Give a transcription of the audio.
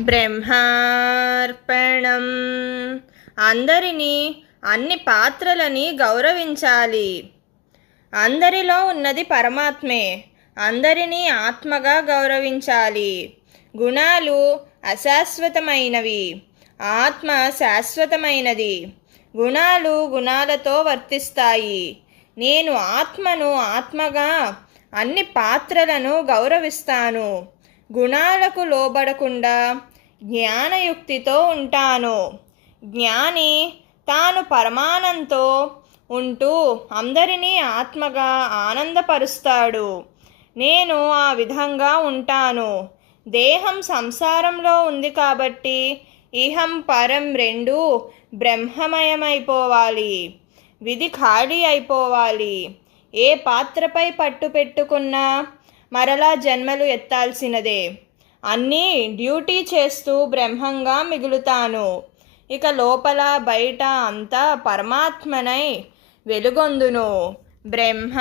బ్రహ్మార్పణం. అందరినీ అన్ని పాత్రలని గౌరవించాలి. అందరిలో ఉన్నది పరమాత్మే. అందరినీ ఆత్మగా గౌరవించాలి. గుణాలు అశాశ్వతమైనవి. ఆత్మ శాశ్వతమైనది. గుణాలు గుణాలతో వర్తిస్తాయి. నేను ఆత్మను ఆత్మగా అన్ని పాత్రలను గౌరవిస్తాను. గుణాలకు లోబడకుండా జ్ఞానయుక్తితో ఉంటాను. జ్ఞాని తాను పరమానంతో ఉంటూ అందరినీ ఆత్మగా ఆనందపరుస్తాడు. నేను ఆ విధంగా ఉంటాను. దేహం సంసారంలో ఉంది కాబట్టి ఇహం పరం రెండు బ్రహ్మమయమైపోవాలి. విధి ఖాళీ అయిపోవాలి. ఏ పాత్రపై పట్టు పెట్టుకున్నా మరలా జన్మలు ఎత్తాల్సినదే. అన్నీ డ్యూటీ చేస్తూ బ్రహ్మంగా మిగులుతాను. ఇక లోపల బయట అంతా పరమాత్మనై వెలుగొందును. బ్రహ్మార్పణం